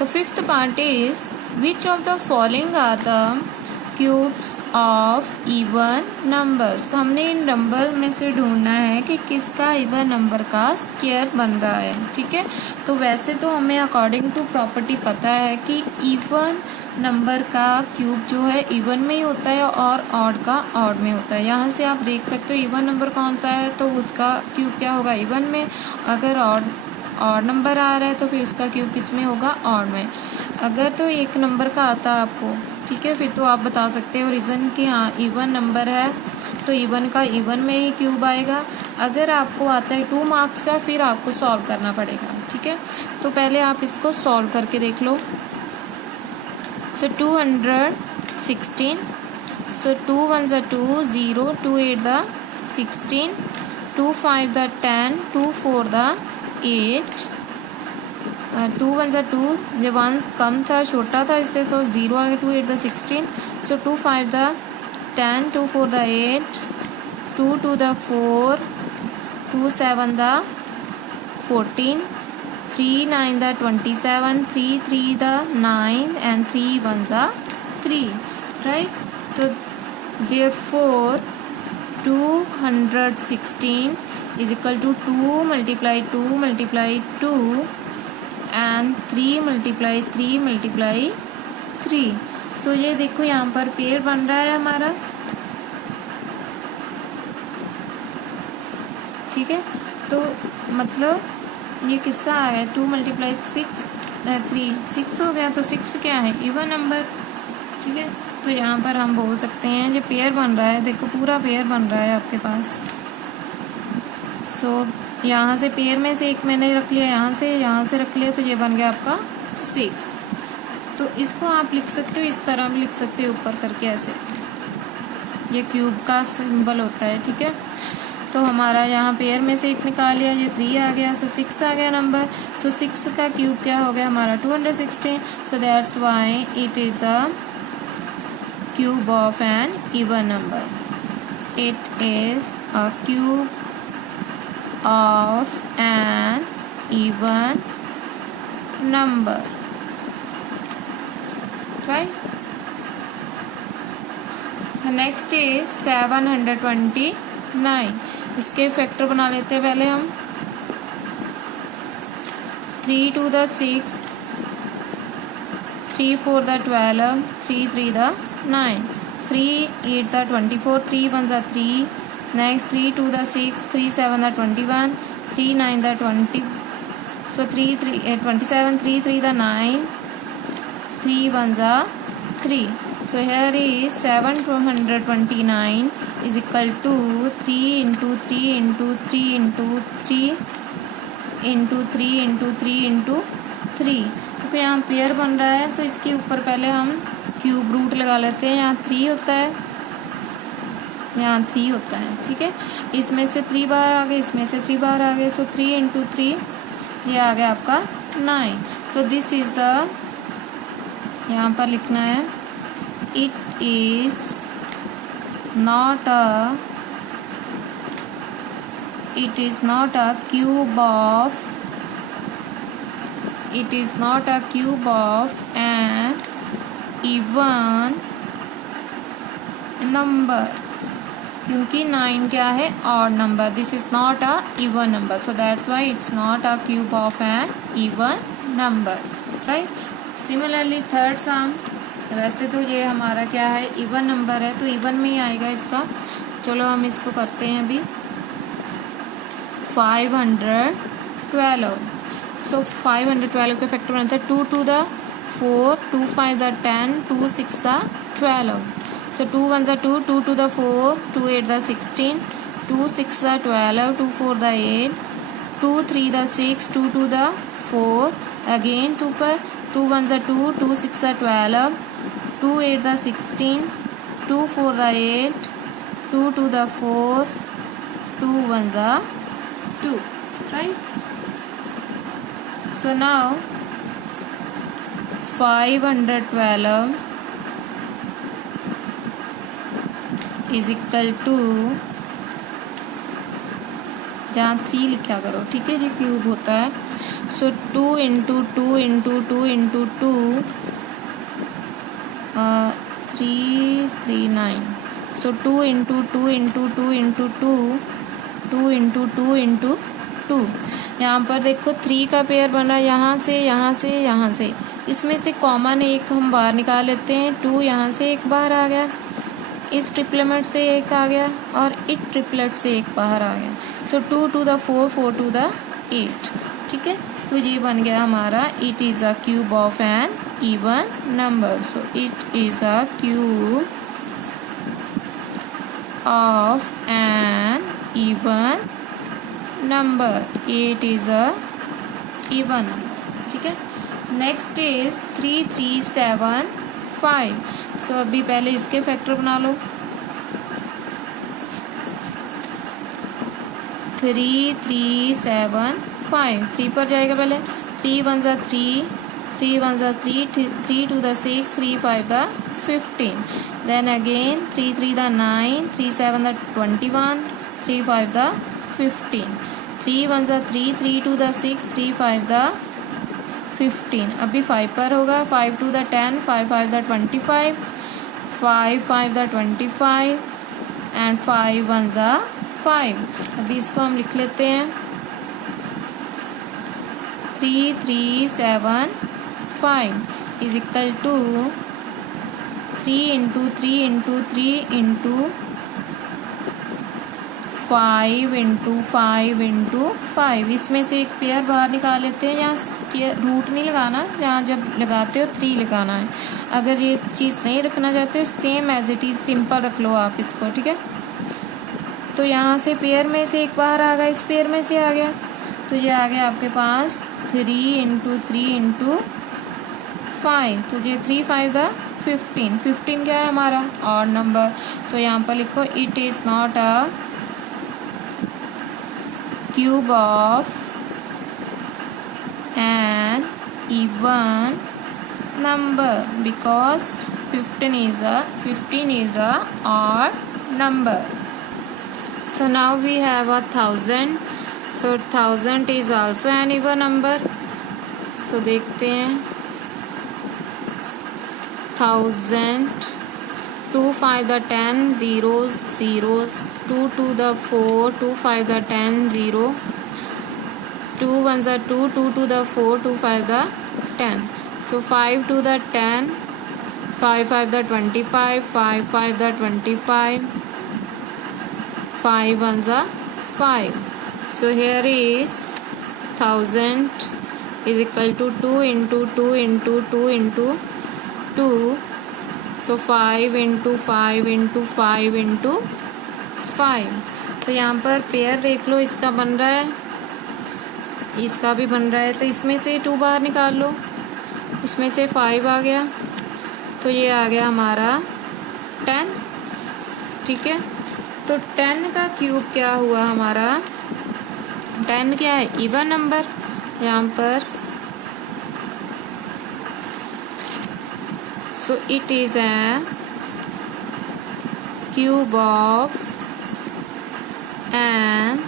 The fifth part is which of the following are the cubes of even numbers. हमने इन number में से ढूंढना है कि किसका इवन नंबर का स्क्वायर बन रहा है, ठीक है। तो वैसे तो हमें अकॉर्डिंग टू प्रॉपर्टी पता है कि इवन नंबर का क्यूब जो है इवन में ही होता है और ऑड का ऑड में होता है। यहाँ से आप देख सकते हो इवन नंबर कौन सा है तो उसका क्यूब क्या होगा, इवन में। अगर ऑड नंबर आ रहा है तो फिर उसका क्यूब किस में होगा, ऑड में। अगर तो एक नंबर का आता है आपको, ठीक है, फिर तो आप बता सकते हो रीज़न कि हाँ इवन नंबर है तो इवन का इवन में ही क्यूब आएगा। अगर आपको आता है 2 मार्क्स का, फिर आपको सॉल्व करना पड़ेगा, ठीक है। तो पहले आप इसको सॉल्व करके देख लो। सो 216, सो 2 1 ज़ा 2, 0, 2 8 द 16, 2 5 द 10, 2 4 द 8, 2 1 ज़ा 2, जब 1 कम था छोटा था इससे तो 0 आ गया, 2 8 द 16, सो 2 5 द 10, 2 4 द 8, 2 2 द 4, 2 7 द 14, 3 9 द 27, 3 3 द 9 and 3 1 ज़ा 3, right? So therefore 216 is equal to 2 multiply 2 multiply 2 and 3 multiply 3 multiply 3। सो ये देखो यहाँ पर पेयर बन रहा है हमारा, ठीक है। तो मतलब ये किसका आ गया, 2 मल्टीप्लाई 6 3 6 हो गया। तो 6 क्या है, इवन नंबर, ठीक है। तो यहाँ पर हम बोल सकते हैं ये पेयर बन रहा है, देखो पूरा पेयर बन रहा है आपके पास। सो यहाँ से पेयर में से एक मैंने रख लिया, यहाँ से रख लिया, तो ये बन गया आपका 6। तो इसको आप लिख सकते हो, इस तरह भी लिख सकते हो ऊपर करके ऐसे, ये क्यूब का सिंबल होता है, ठीक है। तो हमारा यहाँ पेयर में से एक निकाल लिया, ये 3 आ गया, सो 6 आ गया नंबर। सो 6 का क्यूब क्या हो गया हमारा, 216। So that's why it is a cube of an even number. It is a cube of an even number, right. Next is 729। इसके फैक्टर बना लेते हैं पहले हम। 3 2 the 6, 3 4 the 12, 3 3 the 9, 3 8 the 24, 3 1 the 3, next 3 2 the 6, 3 7 the 21, 3 9 the 20, so 3 3 27, 3 3 the 9, 3 1 the 3। So here is 729 is equal to 3 into 3 into 3 into 3 into 3 into 3 into 3। क्योंकि यहाँ pair बन रहा है तो इसके ऊपर पहले हम क्यूब रूट लगा लेते हैं। यहाँ 3 होता है, यहाँ 3 होता है, ठीक है। इसमें से 3 बार आ गए, इसमें से 3 बार आ गए, सो 3 into 3 ये आ गया आपका 9। सो दिस इज द, यहाँ पर लिखना है it is not a cube of, it is not a cube of an even number, क्योंकि 9 क्या है, odd number. This is not a even number, so that's why it's not a cube of an even number, right. Similarly third sum, वैसे तो ये हमारा क्या है, even number है तो इवन में ही आएगा इसका। चलो हम इसको करते हैं अभी। 512, सो 512 का फैक्टर बनता है 2 2 द 4, 2 5 द 10, 2 6 द 12, सो 2 1 द 2, 2 2 द 4, 2 8 द 16, 2 6 द 12, 2 4 द 8, 2 3 द 6, 2 2 द 4, अगेन 2 पर 2 1 द 2, 2 6 the 12, 2 8 the 16, 2 4 the 8, 2 2 the 4, 2 1 the 2, right? So now 512 is equal to, जहाँ 3 लिखा करो, ठीक है, ये क्यूब होता है। सो 2 इंटू 2 इंटू 2 इंटू 2 339. सो 2 into 2 into 2 into 2 2 into 2 into 2. यहाँ पर देखो 3 का पेयर बना, यहाँ से यहाँ से यहाँ से, इसमें से कॉमन एक हम बाहर निकाल लेते हैं. 2 यहाँ से एक बाहर आ गया, इस ट्रिपलेट से एक आ गया और इस ट्रिपलेट से एक बाहर आ गया. सो 2 टू द 4 4 टू द 8. ठीक है, तो ये बन गया हमारा it is a cube of an even number. So it is a cube of an even number. 8 is a even number. ठीक है, नेक्स्ट इज 3 3 7 5. सो अभी पहले इसके फैक्टर बना लो. 3 3 7 5. 3 पर जाएगा पहले. 3 1 ज़ा 3, 3 1 ज़ा 3, 3 2 the 6, 3 5 the 15. Then again 3 3 the 9, 3 7 the 21, 3 5 the 15. 3 1 ज़ा 3, 3 2 द 6, 3 5 द 15. अभी 5 पर होगा. 5 2 द 10, 5 5 द 25, 5 5 द 25 एंड 5 1 ज़ा 5. अभी इसको हम लिख लेते हैं. 3 3 7 5 is equal to 3 into 3 into 3 into 5 into 5 into 5. इसमें से एक पेयर बाहर निकाल लेते हैं. यहाँ रूट नहीं लगाना, यहाँ जब लगाते हो 3 लगाना है. अगर ये चीज़ नहीं रखना चाहते हो same as it is simple रख लो आप इसको. ठीक है, तो यहाँ से पेयर में से एक बाहर आ गया, इस पेयर में से आ गया, तो ये आ गया आपके पास 3 इंटू 3 इंटू 5. तो ये 3 5 द 15. 15 क्या है हमारा ऑड नंबर. तो यहाँ पर लिखो it is not a cube of an even number because 15 is a odd number. So now we have 1000. So 1000 is also an even number. So देखते हैं 1000. 2 5 the 10 zeros zeros. 2 2 the 4, 2 5 the 10 0. 2 1 the 2, 2 2 the 4, 2 5 the 10. So 5 2 the 10, 5 5 the 25, 5 5 the 25, 5 1 the 5. So here is 1000 is equal to 2 into 2 into 2 into 2. So 5 into 5 into 5 into 5. तो यहाँ पर pair देख लो, इसका बन रहा है, इसका भी बन रहा है. तो इसमें से 2 बाहर निकाल लो, उसमें से 5 आ गया, तो ये आ गया हमारा 10. ठीक है, तो 10 का क्यूब क्या हुआ हमारा. 10 क्या है, इवन नंबर. यहाँ पर so it is a cube of an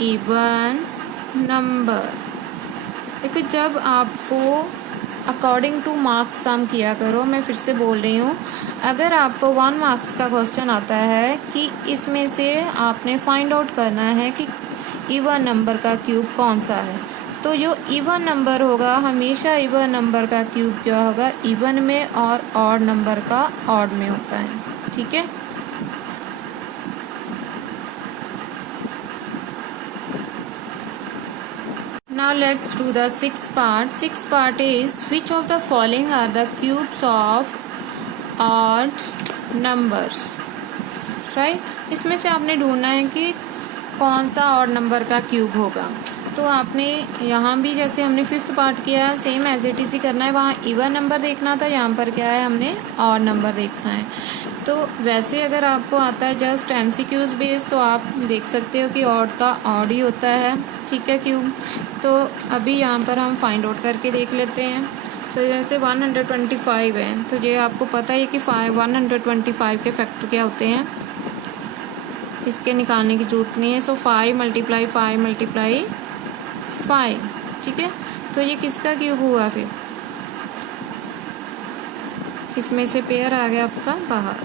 even number. देखो जब आपको अकॉर्डिंग टू मार्क्स सम किया करो. मैं फिर से बोल रही हूँ, अगर आपको 1 मार्क्स का क्वेश्चन आता है कि इसमें से आपने फाइंड आउट करना है कि इवन नंबर का क्यूब कौन सा है, तो जो इवन नंबर होगा हमेशा इवन नंबर का क्यूब क्या होगा, इवन में, और ऑड नंबर का ऑड में होता है. ठीक है, now let's do the sixth part. Sixth part is which of the following are the cubes of odd numbers. right, इसमें से आपने ढूंढना है कि कौन सा ऑड नंबर का क्यूब होगा. तो आपने यहाँ भी जैसे हमने 5th पार्ट किया सेम एज इट इज ही करना है. वहाँ इवन नंबर देखना था, यहाँ पर क्या है हमने ऑड नंबर देखना है. तो वैसे अगर आपको आता है जस्ट MCQs बेस तो आप देख सकते हो कि ऑड का ऑड ही होता है. ठीक है, क्यूब. तो अभी यहाँ पर हम फाइंड आउट करके देख लेते हैं. तो जैसे 125 है, तो ये आपको पता है कि 125 के फैक्टर क्या होते हैं, इसके निकालने की जरूरत नहीं है. सो 5 × 5 × 5. ठीक है, तो ये किसका क्यूब हुआ फिर, इसमें से पेयर आ गया आपका बाहर।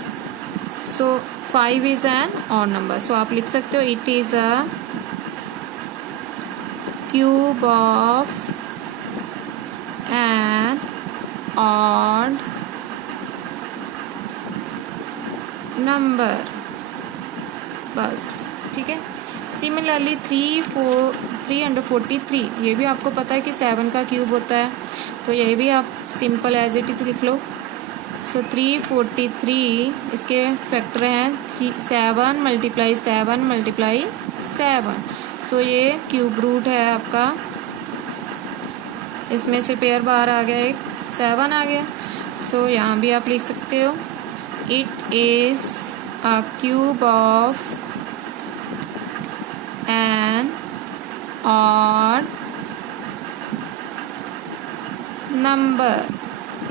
So 5 is an odd number, so आप लिख सकते हो it is a cube of an odd number, बस। ठीक है, सिमिलरली 343, ये भी आपको पता है कि 7 का क्यूब होता है, तो ये भी आप सिंपल एज इट इज लिख लो। सो 343 इसके फैक्टर हैं 7 मल्टीप्लाई 7 मल्टीप्लाई 7, सो ये क्यूब रूट है आपका, इसमें से पेयर बाहर आ गया, एक 7 आ गया। सो यहाँ भी आप लिख सकते हो it is a cube of an odd number,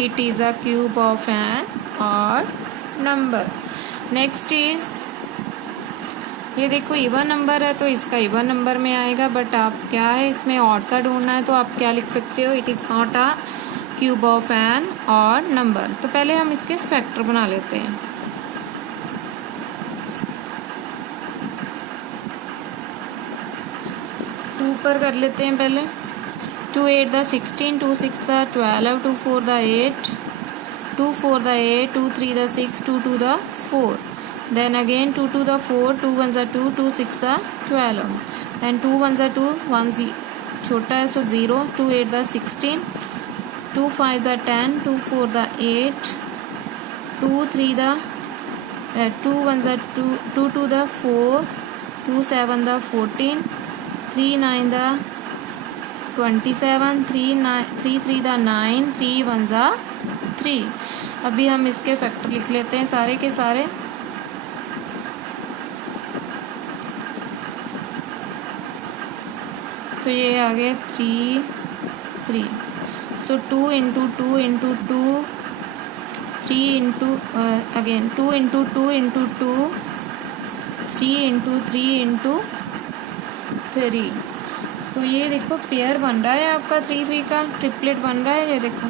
it is a cube of an odd number. Next is, ये देखो इवन नंबर है तो इसका इवन नंबर में आएगा, बट आप क्या है इसमें ऑड का ढूंढना है, तो आप क्या लिख सकते हो, it is not a cube of an odd number. तो पहले हम इसके फैक्टर बना लेते हैं। टू पर कर लेते हैं पहले, 2 8 द 16, 2 6 द 12, 2 4 द 8, 2 4 द 8, 2 3 द 6, 2 2 द 4, then again 2 2 the 4, 2 1 the 2, 2 6 the 12, then 2 1 the 2, 1 छोटा है सो 0, 2 8 the 16, 2 5 the 10, 2 4 the 8, 2 3 the 2 1 the 2, 2 2 the 4, 2 7 the 14, 3 9 the 27, 3 3 the 9, 3 1 the 3। अभी हम इसके फैक्टर लिख लेते हैं सारे के सारे। तो ये आ गए 3 3, सो 2 into 2 into 2, 3 into again 2 into 2 into 2, 3 into 3 into 3। तो ये देखो पेयर बन रहा है आपका 3 3 का, ट्रिपलेट बन रहा है, ये देखो।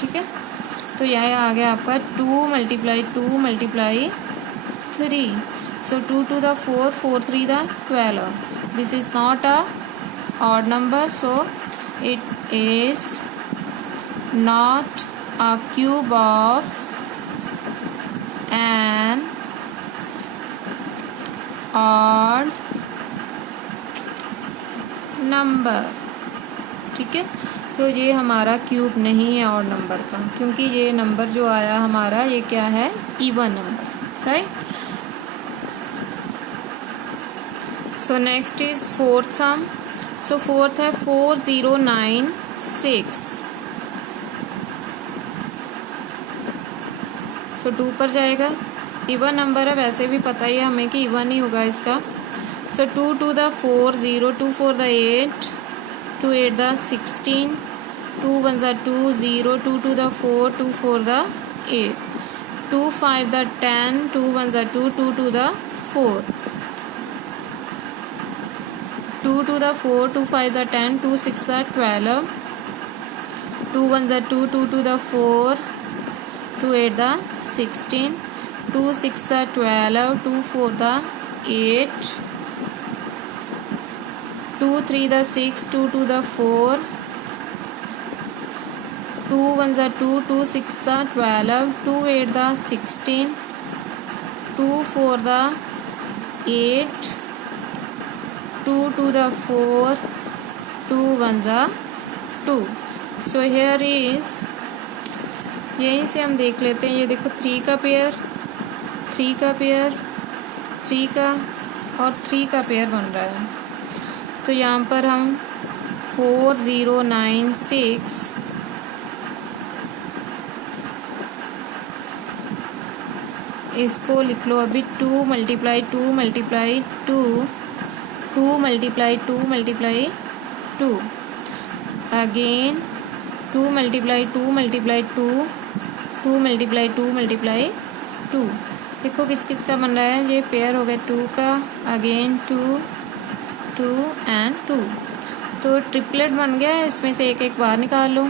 ठीक है, तो यह आ गया आपका 2 multiply 2 multiply 3, so 2 to the 4, 4 3 the 12. This is not a odd number, so it is not a cube of an odd number। ठीक है, तो ये हमारा क्यूब नहीं है ऑड नंबर का, क्योंकि ये नंबर जो आया हमारा ये क्या है, even number, right. So next is fourth sum. So fourth है 4096, so 2 पर जाएगा, इवन नंबर है, वैसे भी पता ही है हमें कि इवन ही होगा इसका। So 2 to the 4 0, 2 4 the 8, 2 8 the 16, 2 1 the 2 0, 2 to the 4, 2 4 the 8, 2 5 the 10, 2 1 the 2, 2 to the 4, 2 to the 4, 2 5 the 10, 2 6 the 12, 2 1 the 2, 2 to the 4, 2 8 the 16, 2 6 the 12, 2 4 the 8, 2 3 the 6, 2 to the 4, 2 1 the 2, 2 6 the 12, 2 8 the 16, 2 4 the 8, 2 to the 4, 2 1 the 2। So here is, यहीं से हम देख लेते हैं, ये देखो 3 का pair, 3 का पेयर, 3 का और 3 का पेयर बन रहा है। तो यहाँ पर हम 4096 इसको लिख लो अभी 2 multiply 2 multiply 2, 2 multiply 2 multiply 2, again 2 multiply 2 multiply 2, 2 multiply 2 multiply 2। देखो किस किस का बन रहा है, ये पेयर हो गया 2 का, अगेन 2, 2 एंड 2। तो ट्रिपलेट बन गया है, इसमें से एक एक बाहर निकाल लो।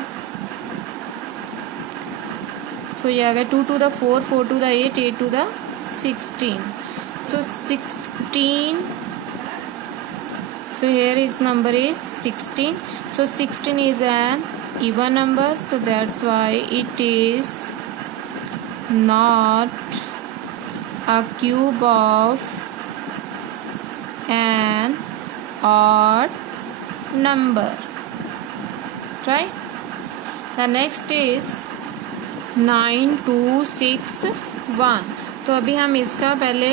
सो ये आ गया 2 to the 4, 4 to the 8, 8 to the 16। So 16, so here is number is 16। So 16 is an even number, so that's why it is not a cube of an odd number, right? The next is 9 2 6 1। तो अभी हम इसका पहले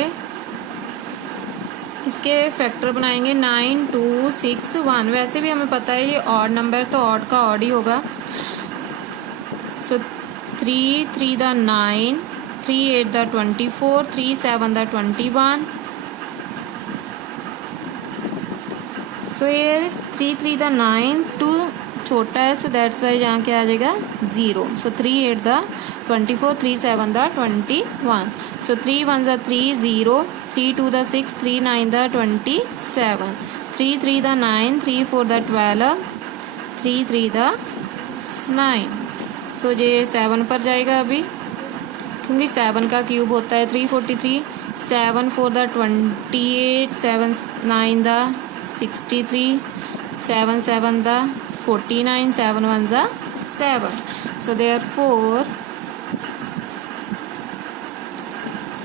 इसके factor बनाएंगे 9 2 6 1। वैसे भी हमें पता है ये ऑड नंबर, तो ऑड का ऑड ही होगा। सो 3 3 the 9, 3 8 the 24, 3 7 the 21। So here is 3 3 the 9, 2 छोटा है, सो दैट्स वाई यहाँ क्या आ जाएगा 0। सो 3 8 the 24, 3 7 the 21। So 3 1 the 3 0, 3 2 the 6, 3 9 the 27, 3 3 the 9, 3 4 the 12, 3 3 the 9। तो ये 7 पर जाएगा अभी, क्योंकि 7 का क्यूब होता है 343। 7 4 द 28, 7 9 द 63, 7 7 द 49, 7 1 द 7। सो therefore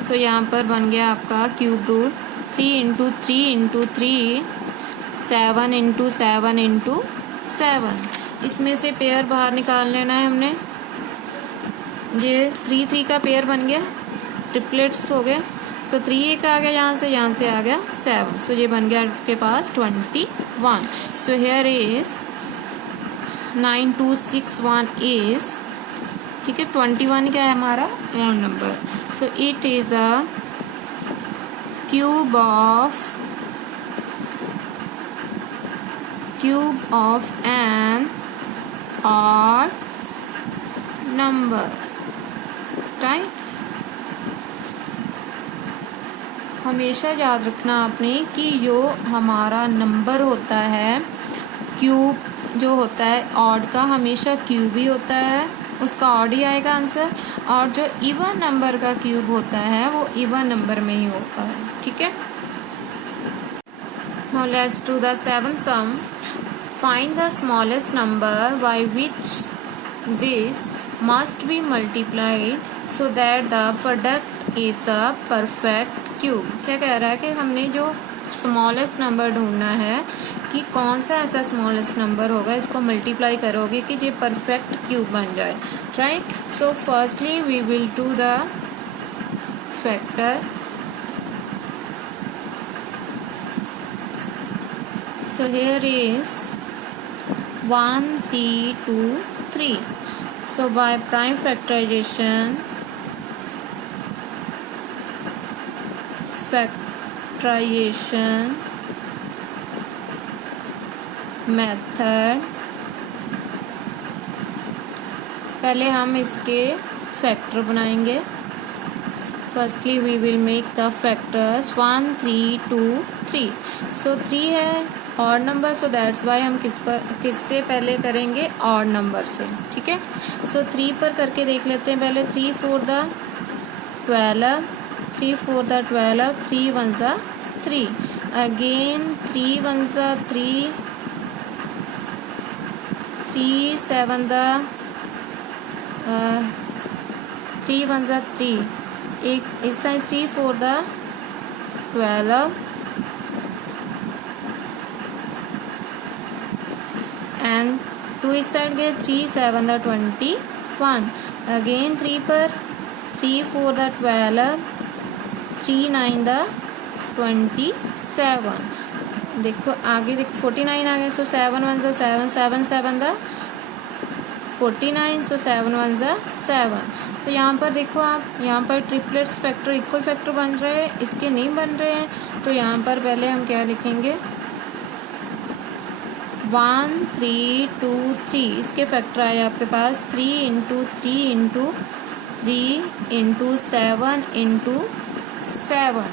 तो यहाँ पर बन गया आपका cube root 3 into 3 into 3, 7 into 7 into 7। इसमें से पेयर बाहर निकाल लेना है हमने। ये 3 3 का पेयर बन गया, ट्रिपलेट्स हो गए। सो 3 एक आ गया यहाँ से आ गया 7। सो ये बन गया आपके पास 21। सो हेयर इज 9 2 6 1 इज, ठीक है, 21 क्या है हमारा odd number. So it is a cube of an odd number, right. हमेशा याद रखना आपने कि जो हमारा नंबर होता है, क्यूब जो होता है ऑड का, हमेशा क्यूब ही होता है, उसका ऑड ही आएगा आंसर। और जो इवन नंबर का क्यूब होता है वो इवन नंबर में ही होता है, ठीक है। Now let's do the 7th sum. Find the smallest number by which this must be multiplied so that the product is a perfect cube. क्या कह रहा है कि हमने जो स्मॉलेस्ट नंबर ढूंढना है कि कौन सा ऐसा स्मॉलेस्ट नंबर होगा, इसको मल्टीप्लाई करोगे कि ये परफेक्ट क्यूब बन जाए, right. So firstly we will do the factor. So here is 1 3 2 3। So by prime factorisation method, पहले हम इसके फैक्टर बनाएंगे। Firstly we will make the factors 1 3 2 3। So 3 है odd number, so that's why हम किससे पहले करेंगे, ऑड नंबर से, ठीक है। सो 3 पर करके देख लेते हैं पहले। 3 4 the 12, 3 4 the 12, 3 1 the 3, again 3 1 the 3, 3 7 the 3 1 the 3, एक इस साइड 3 4 द 12 एंड 2 इस साइड गए 3 7 द 21, अगेन 3 पर 3 4 द 12, 3 9 द 27। देखो आगे देखो 49 आ गया। सो 7 1 ज़ा 7, 7 7 द 49, सो 7 1 ज़ा 7। तो यहाँ पर देखो आप, यहाँ पर ट्रिपलेट्स फैक्टर इक्वल फैक्टर बन रहे हैं, इसके नहीं बन रहे हैं। तो यहाँ पर पहले हम क्या लिखेंगे 1 3 2 3। इसके फैक्टर आए आपके पास 3 into 3 into 3 into 7 into 7,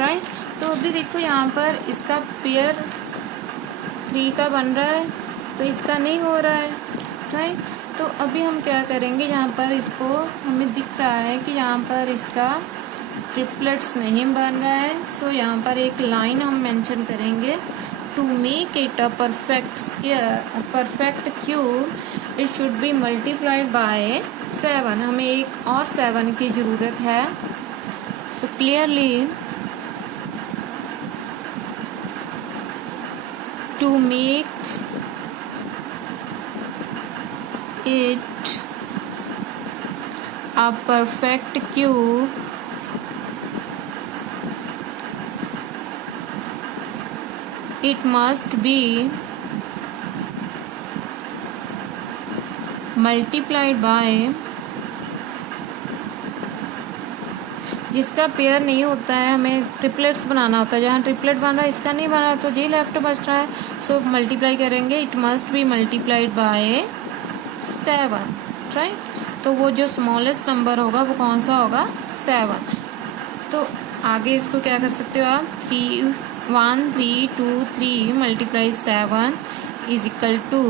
right. तो अभी देखो यहाँ पर इसका पेयर 3 का बन रहा है, तो इसका नहीं हो रहा है, राइट। तो अभी हम क्या करेंगे, यहाँ पर इसको हमें दिख रहा है कि यहाँ पर इसका ट्रिपलेट्स नहीं बन रहा है, सो यहाँ पर एक लाइन हम मेंशन करेंगे, to make it a perfect cube it should be multiplied by 7। हमें एक और 7 की ज़रूरत है। So clearly to make it a perfect cube it must be multiplied by, जिसका पेयर नहीं होता है हमें ट्रिपलेट्स बनाना होता है, जहाँ ट्रिपलेट बन रहा है इसका नहीं बना तो जी लेफ्ट बच रहा है, सो मल्टीप्लाई करेंगे, it must be multiplied by 7, right. तो वो जो स्मॉलेस्ट नंबर होगा वो कौन सा होगा, 7। तो आगे इसको क्या कर सकते हो आप, 1 3 2 3 multiply 7 is equal to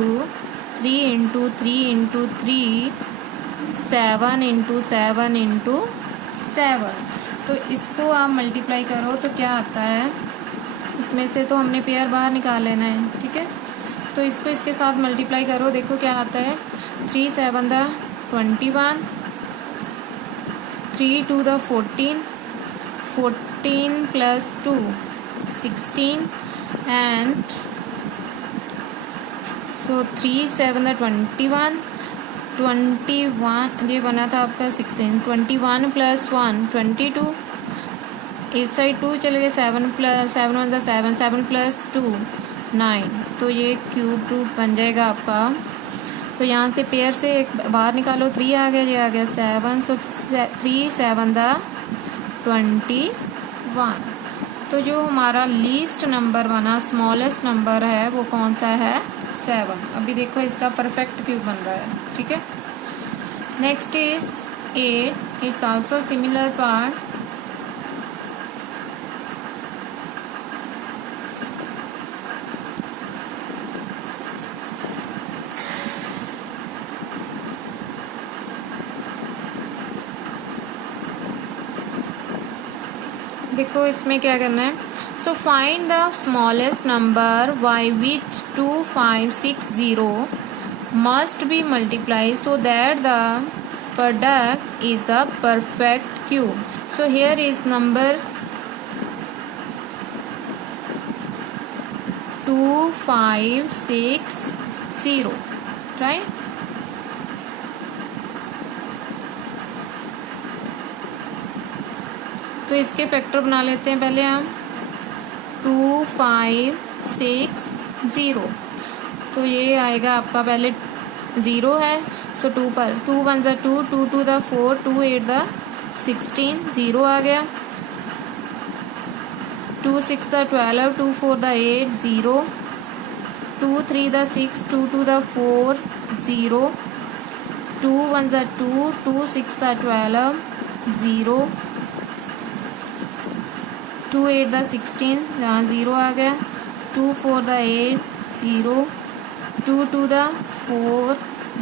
3 into 3 into 3 7 into 7 into 7। तो इसको आप मल्टीप्लाई करो तो क्या आता है, इसमें से तो हमने पेयर बाहर निकाल लेना है, ठीक है। तो इसको इसके साथ मल्टीप्लाई करो, देखो क्या आता है, 3 7 the 21, 3 2 the 14, 14 plus 2 16 and so 3 7 the 21, 21 ये बना था आपका 16, 21 प्लस 1 22, इस साइड 2 चले गए, 7 प्लस 7 1 द 7, 7 प्लस 2 9, तो ये क्यूब रूट बन जाएगा आपका। तो यहाँ से पेयर से एक बाहर निकालो, 3 आ गया, ये आ गया 7, सो 3 7 द 21। तो जो हमारा लीस्ट नंबर बना, स्मॉलेस्ट नंबर है, वो कौन सा है, 7। अभी देखो इसका परफेक्ट क्यूब बन रहा है, ठीक है। Next is 8, it's also similar part. देखो इसमें क्या करना है, so find the smallest number by which 2560 must be multiply so that the product is a perfect cube. So here is number 2560, right. तो इसके फैक्टर बना लेते हैं पहले हम, 2560, तो ये आएगा आपका, पहले 0 है, सो 2 पर 2 1 ज़ा 2, 2 2 द 4, 2 8 द 16, 0 आ गया, 2 6 द 12, 2 4 द 8 0, 2 3 द 6, 2 2 द 4 0, 2 1 ज़ा 2, 2 6 द 12 0, 2 8 द 16, यहाँ 0 आ गया, 2 4 द 8 0, 2 2 द 4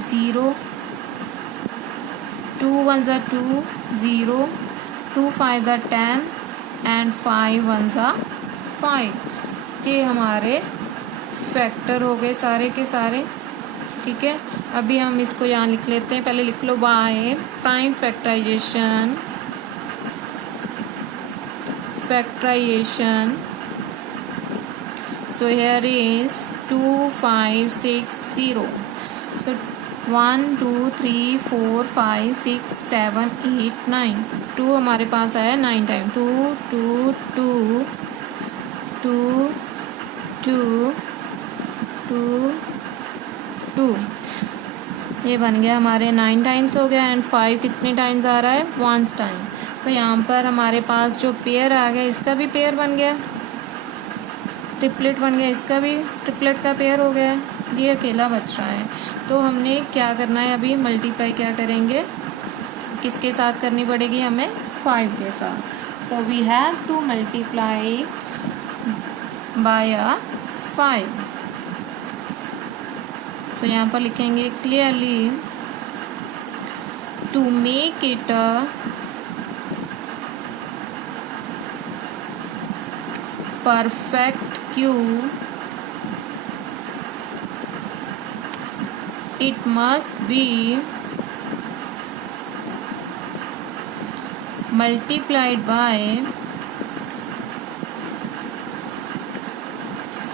0, 2 1 ज़ा 2 0, 2 5 द 10 एंड 5 1 ज़ा 5। ये हमारे फैक्टर हो गए सारे के सारे, ठीक है। अभी हम इसको यहाँ लिख लेते हैं, पहले लिख लो by prime factorization, so here is 2560, so 1 2 3 4 5 6 7 8 9, 2 हमारे पास आया 9 टाइम, 2 2 2 2 2 2 2, ये बन गया हमारे 9 टाइम्स हो गया, एंड 5 कितने टाइम्स आ रहा है, 1 टाइम। तो यहाँ पर हमारे पास जो पेयर आ गया, इसका भी पेयर बन गया, ट्रिपलेट बन गया, इसका भी ट्रिपलेट का पेयर हो गया, ये अकेला बच रहा है। तो हमने क्या करना है, अभी मल्टीप्लाई क्या करेंगे, किसके साथ करनी पड़ेगी हमें, 5 के साथ। So we have to multiply by 5, तो यहाँ पर लिखेंगे clearly to make it a perfect cube, it must be multiplied by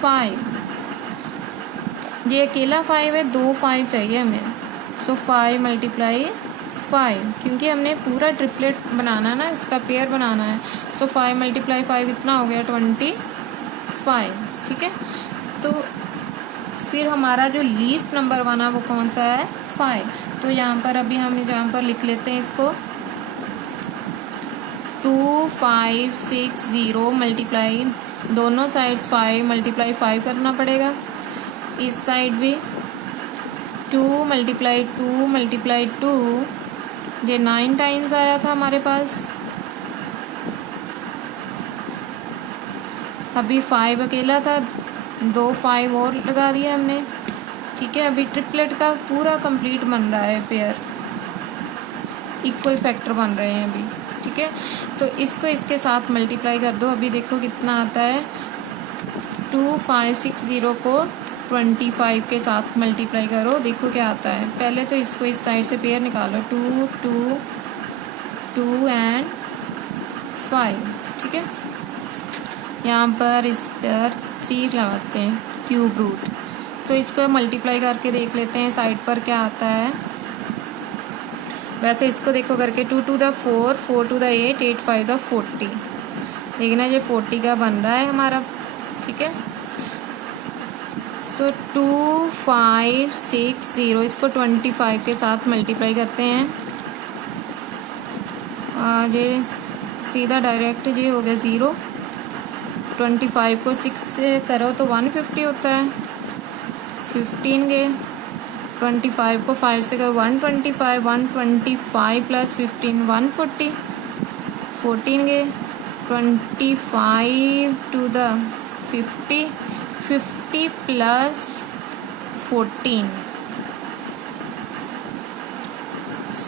5। ये अकेला 5 है, 2 5 चाहिए हमें। सो 5 मल्टीप्लाई 5, क्योंकि हमने पूरा ट्रिपलेट बनाना है ना, इसका पेयर बनाना है। सो 5 मल्टीप्लाई 5 इतना हो गया 25। ठीक है, तो फिर हमारा जो लीस्ट नंबर बना वो कौन सा है? 5। तो यहाँ पर अभी हम यहाँ पर लिख लेते हैं इसको 2 5 6 0 मल्टीप्लाई, दोनों साइड्स 5 मल्टीप्लाई 5 करना पड़ेगा। इस साइड भी 2 मल्टीप्लाई 2 मल्टीप्लाई 2, ये 9 टाइम्स आया था हमारे पास। अभी 5 अकेला था, 2 5 और लगा दिया हमने। ठीक है, अभी ट्रिपलेट का पूरा कंप्लीट बन रहा है पेयर, इक्वल फैक्टर बन रहे हैं अभी। ठीक है, तो इसको इसके साथ मल्टीप्लाई कर दो। अभी देखो कितना आता है, 2 5 6 0 को 25 के साथ मल्टीप्लाई करो, देखो क्या आता है। पहले तो इसको इस साइड से पेयर निकालो, 2 2 2 एंड 5। ठीक है, यहाँ पर इस पर 3 लगाते हैं क्यूब रूट। तो इसको मल्टीप्लाई करके देख लेते हैं साइड पर क्या आता है। वैसे इसको देखो करके 2 2 द 4 4 2 द 8 8 5 द 40, देखना ये 40 का बन रहा है हमारा। ठीक है, सो 2 5 6 0 इसको 25 के साथ मल्टीप्लाई करते हैं। ये सीधा डायरेक्ट ये हो गया 0। 25 को 6 से करो तो 150 होता है। 15 के 25 को 5 से करो 125, 125 प्लस 15 140। 14 के 25 टू द 50, 50 प्लस 14।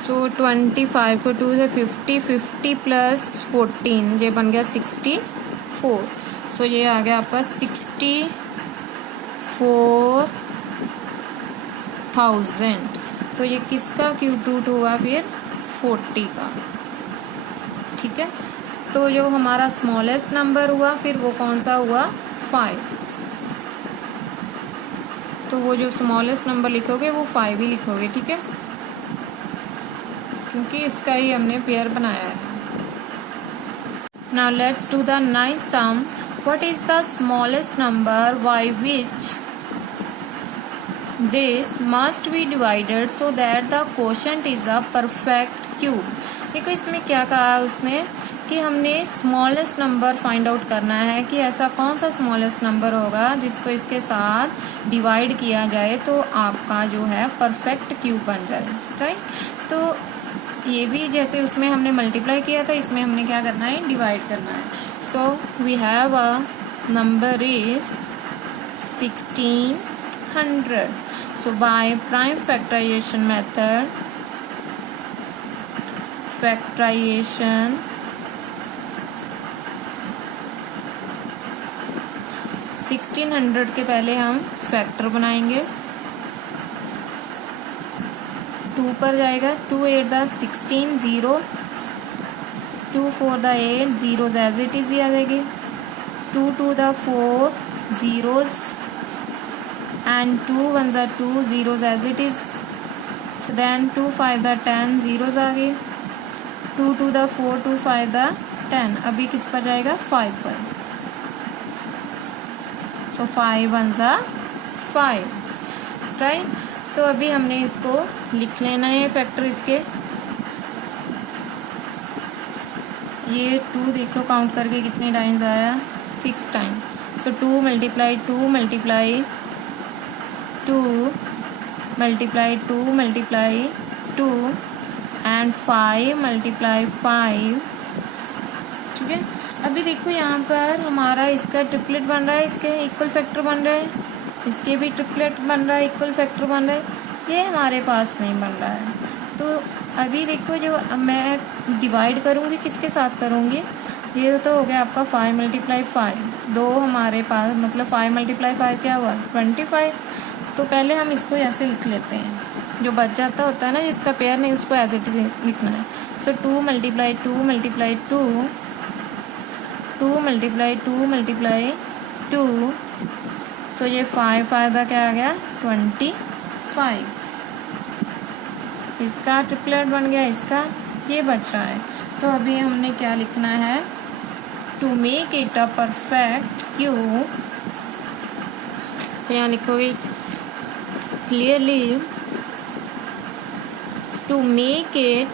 सो 25 को 2 से 50, 50 प्लस 14, ये बन गया 64। सो ये आ गया आपका 64,000। तो ये किसका क्यूब रूट हुआ फिर? 40 का। ठीक है, तो जो हमारा स्मॉलेस्ट नंबर हुआ फिर वो कौन सा हुआ? 5। तो वो जो स्मॉलेस्ट नंबर लिखोगे वो 5 ही लिखोगे। ठीक है, क्योंकि इसका ही हमने पेयर बनाया है। Now let's do the ninth sum. What is the smallest number by which this must be divided so that the quotient is a perfect cube? देखो इसमें क्या कहा है उसने कि हमने स्मॉलेस्ट नंबर फाइंड आउट करना है कि ऐसा कौन सा स्मॉलेस्ट नंबर होगा जिसको इसके साथ डिवाइड किया जाए तो आपका जो है परफेक्ट क्यूब बन जाए। राइट, तो ये भी जैसे उसमें हमने मल्टीप्लाई किया था, इसमें हमने क्या करना है? डिवाइड करना है। So we have a number is 1600। So by prime factorisation method, factorisation 1600 के पहले हम फैक्टर बनाएंगे। 2 पर जाएगा, 2 8 द 16 0, 2 4 द 8 0 एज इट इज आ जाएगी। 2 2 द 4 zeros and 2 1 द 2 zeros as it is. Then 2 5 द 10 zeros आ गए। 2 2 द 4 2 5 द 10, अभी किस पर जाएगा? 5 पर। सो 5 1 द 5। राइट, तो अभी हमने इसको लिख लेना है फैक्टर इसके। ये 2 देख लो काउंट करके कितने टाइम्स आया? 6 टाइम। तो 2 multiply 2 multiply 2 multiply 2 multiply 2 and 5 multiply 5। ठीक है, अभी देखो यहाँ पर हमारा इसका ट्रिपलेट बन रहा है, इसके इक्वल फैक्टर बन रहे हैं। इसके भी ट्रिपलेट बन रहा है, इक्वल फैक्टर बन रहा है, ये हमारे पास नहीं बन रहा है। तो अभी देखो जो मैं डिवाइड करूँगी किसके साथ करूँगी, ये तो हो गया आपका 5 × 5, 2 हमारे पास, मतलब 5 × 5 क्या हुआ 25। तो पहले हम इसको ऐसे लिख लेते हैं, जो बच जाता होता है ना जिसका पेयर नहीं, उसको एज इट इज लिखना है। सो 2 × 2 × 2 2 × 2 तो ये 5 फायदा क्या आ गया 25। इसका ट्रिपलेट बन गया, इसका ये बच रहा है। तो अभी हमने क्या लिखना है, to make it a perfect cube, तो यहाँ लिखोगे clearly, to make it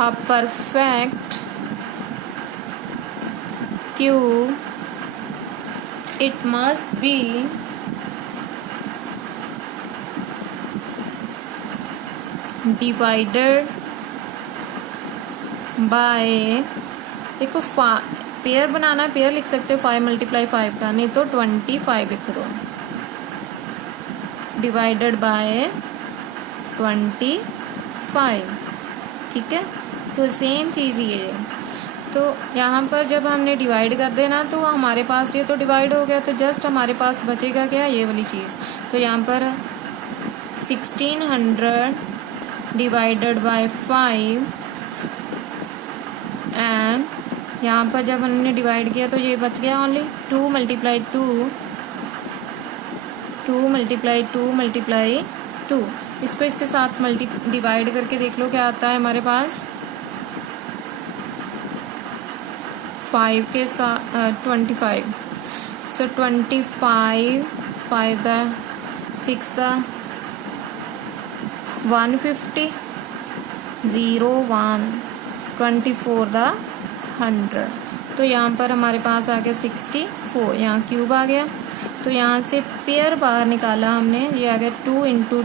a perfect cube it must be divided by, देखो पेयर बनाना है, पेयर लिख सकते हो 5 × 5 का, नहीं तो 25 लिख दो, डिवाइडेड बाय 25, ठीक है। तो सेम चीज़ ये है। तो यहाँ पर जब हमने डिवाइड कर देना तो हमारे पास ये तो डिवाइड हो गया, तो जस्ट हमारे पास बचेगा क्या, ये वाली चीज़। तो यहाँ पर 1600 डिवाइडेड बाय 5 एंड यहाँ पर जब हमने डिवाइड किया तो ये बच गया ओनली 2 × 2 इसको इसके साथ डिवाइड करके देख लो क्या आता है हमारे पास, 5 के साथ 25। सो 25, 5 दा 6 दा 150, 0 1 24 दा 100। तो यहाँ पर हमारे पास आ गया 64, यहाँ क्यूब आ गया। तो यहाँ से पेयर बाहर निकाला हमने, ये आ गया 2 × 2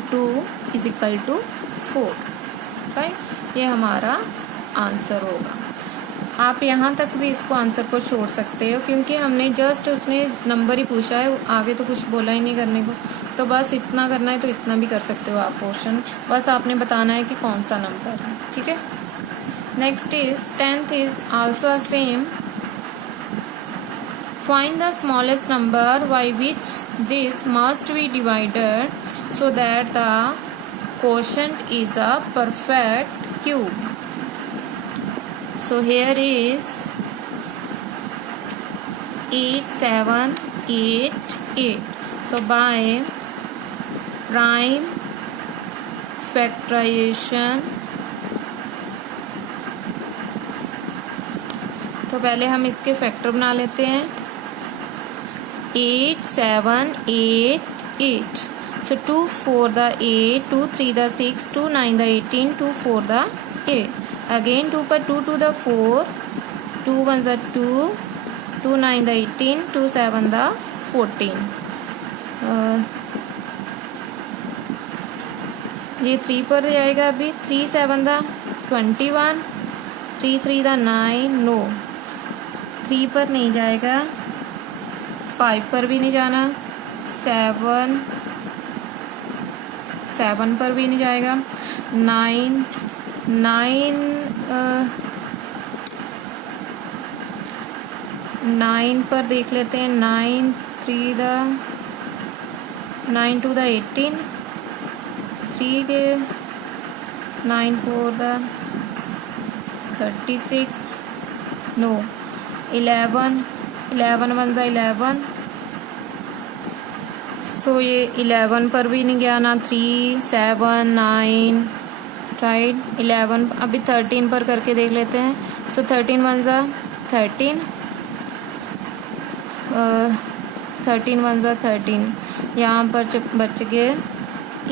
= 4, राइट। ये हमारा आंसर होगा। आप यहाँ तक भी इसको आंसर को छोड़ सकते हो, क्योंकि हमने जस्ट उसने नंबर ही पूछा है, आगे तो कुछ बोला ही नहीं करने को। तो बस इतना करना है तो इतना भी कर सकते हो आप पोर्शन, बस आपने बताना है कि कौन सा नंबर है, ठीक है। Next is 10th is also same, find the smallest number by which this must B divided so that the quotient is a perfect cube. So here is 8 7 8 8. So by prime factorization, तो पहले हम इसके factor बना लेते हैं, 8 7 8 8. So 2 4 the 8, 2 3 the 6, 2 9 the 18, 2 4 the 8. Again 2 पर 2 to the 4, 2 1 the 2, 2 9 the 18, 2 7 the 14. ये 3 पर जाएगा अभी, 3 7 the 21, 3 3 the 9, नो 3 पर नहीं जाएगा, 5 पर भी नहीं जाना, 7 पर भी नहीं जाएगा, 9 पर देख लेते हैं, 9 2 the 18, 3 के 9 4 the 36, नो 11 1 the 11. सो ये 11 पर भी नहीं गया ना, 3 7 9, राइट। 11 अभी 13 पर करके देख लेते हैं। सो 13 1 ज़ा 13, 13 1 ज़ा 13, यहाँ पर बच गए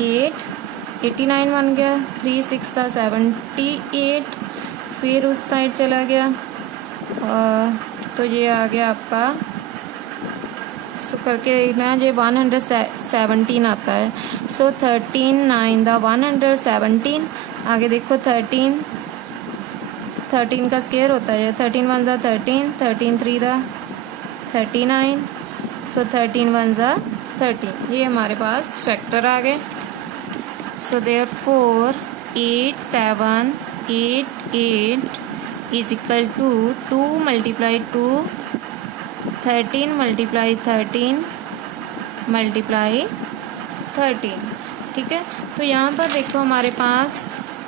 8, 89 बन गया, 3 6 था 78, फिर उस साइड चला गया, तो ये आ गया आपका, सो करके देखना है, ये 117 आता है। सो 13 9 द 117, आगे देखो 13 का स्क्वायर होता है, 13 1 द 13, 13 3 द 39, सो 13 वन ज़ा 13, ये हमारे पास फैक्टर आ गए। So therefore 8 7 8 8 is equal to 2 multiply 2 13 multiply 13 multiply 13। ठीक है, तो यहाँ पर देखो हमारे पास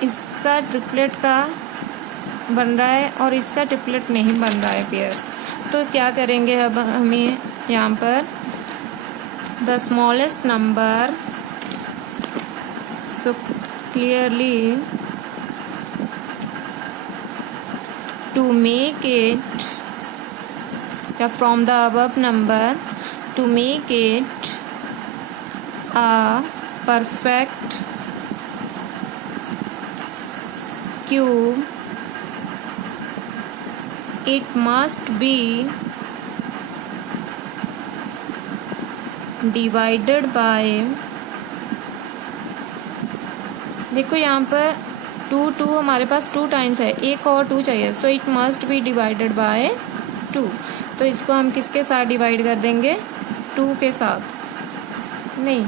इसका ट्रिपलेट का बन रहा है और इसका ट्रिपलेट नहीं बन रहा है पेयर। तो क्या करेंगे अब हमें यहाँ पर the smallest number, so clearly to make it या from the above number to make it a perfect cube, it must be divided by, देखो यहाँ पर 2 हमारे पास 2 टाइम्स है, एक और 2 चाहिए, so it must be divided by 2। तो इसको हम किसके साथ डिवाइड कर देंगे? 2 के साथ, नहीं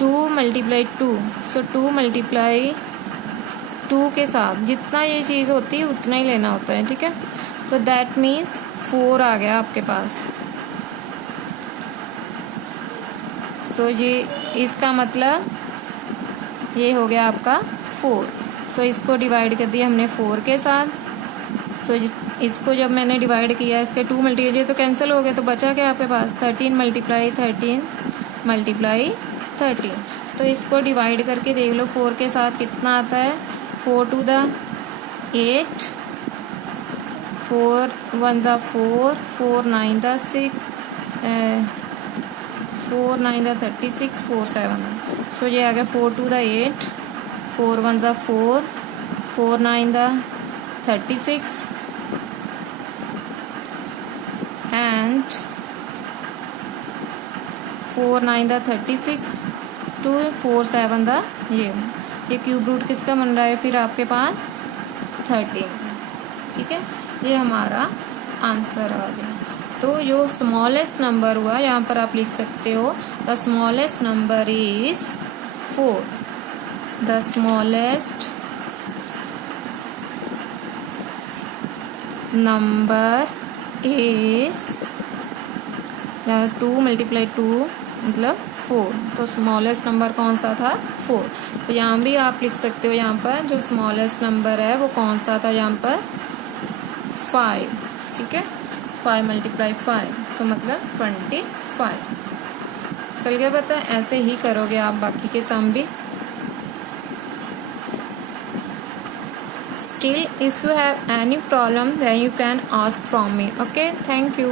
2 मल्टीप्लाई 2, सो 2 मल्टीप्लाई 2 के साथ जितना ये चीज़ होती है उतना ही लेना होता है। ठीक है, तो दैट मीन्स 4 आ गया आपके पास। तो ये इसका मतलब ये हो गया आपका 4। सो इसको डिवाइड कर दिया हमने 4 के साथ। सो इसको जब मैंने डिवाइड किया, इसके 2 मल्टीप्लाई तो कैंसिल हो गए, तो बचा क्या आपके पास? 13 मल्टीप्लाई 13 मल्टीप्लाई 13। तो इसको डिवाइड करके देख लो 4 के साथ कितना आता है। 4 टू द 8, 4 वन ज़ा 4, 4 9 द 6, 4 9 द 36, 4 7। सो ये आ गया 4 टू द 8, 4 वन ज़ा 4, 4 9 द 36 एंड 4 9 द 36 टू 4 7 द ये क्यूब रूट किसका बन रहा है फिर आपके पास? 13। ठीक है, ये हमारा आंसर आ गया। तो जो स्मॉलेस्ट नंबर हुआ यहाँ पर आप लिख सकते हो the smallest number is 4। The smallest number is 2 multiply 2 मतलब 4। तो स्मॉलेस्ट नंबर कौन सा था? 4। तो यहाँ भी आप लिख सकते हो, यहाँ पर जो स्मॉलेस्ट नंबर है वो कौन सा था? यहाँ पर 5। ठीक है, 5 मल्टीप्लाई 5, सो मतलब 25। चल गया पता? ऐसे ही करोगे आप बाकी के सम भी। Still, if you have any problem, then you can ask from me. Okay, thank you.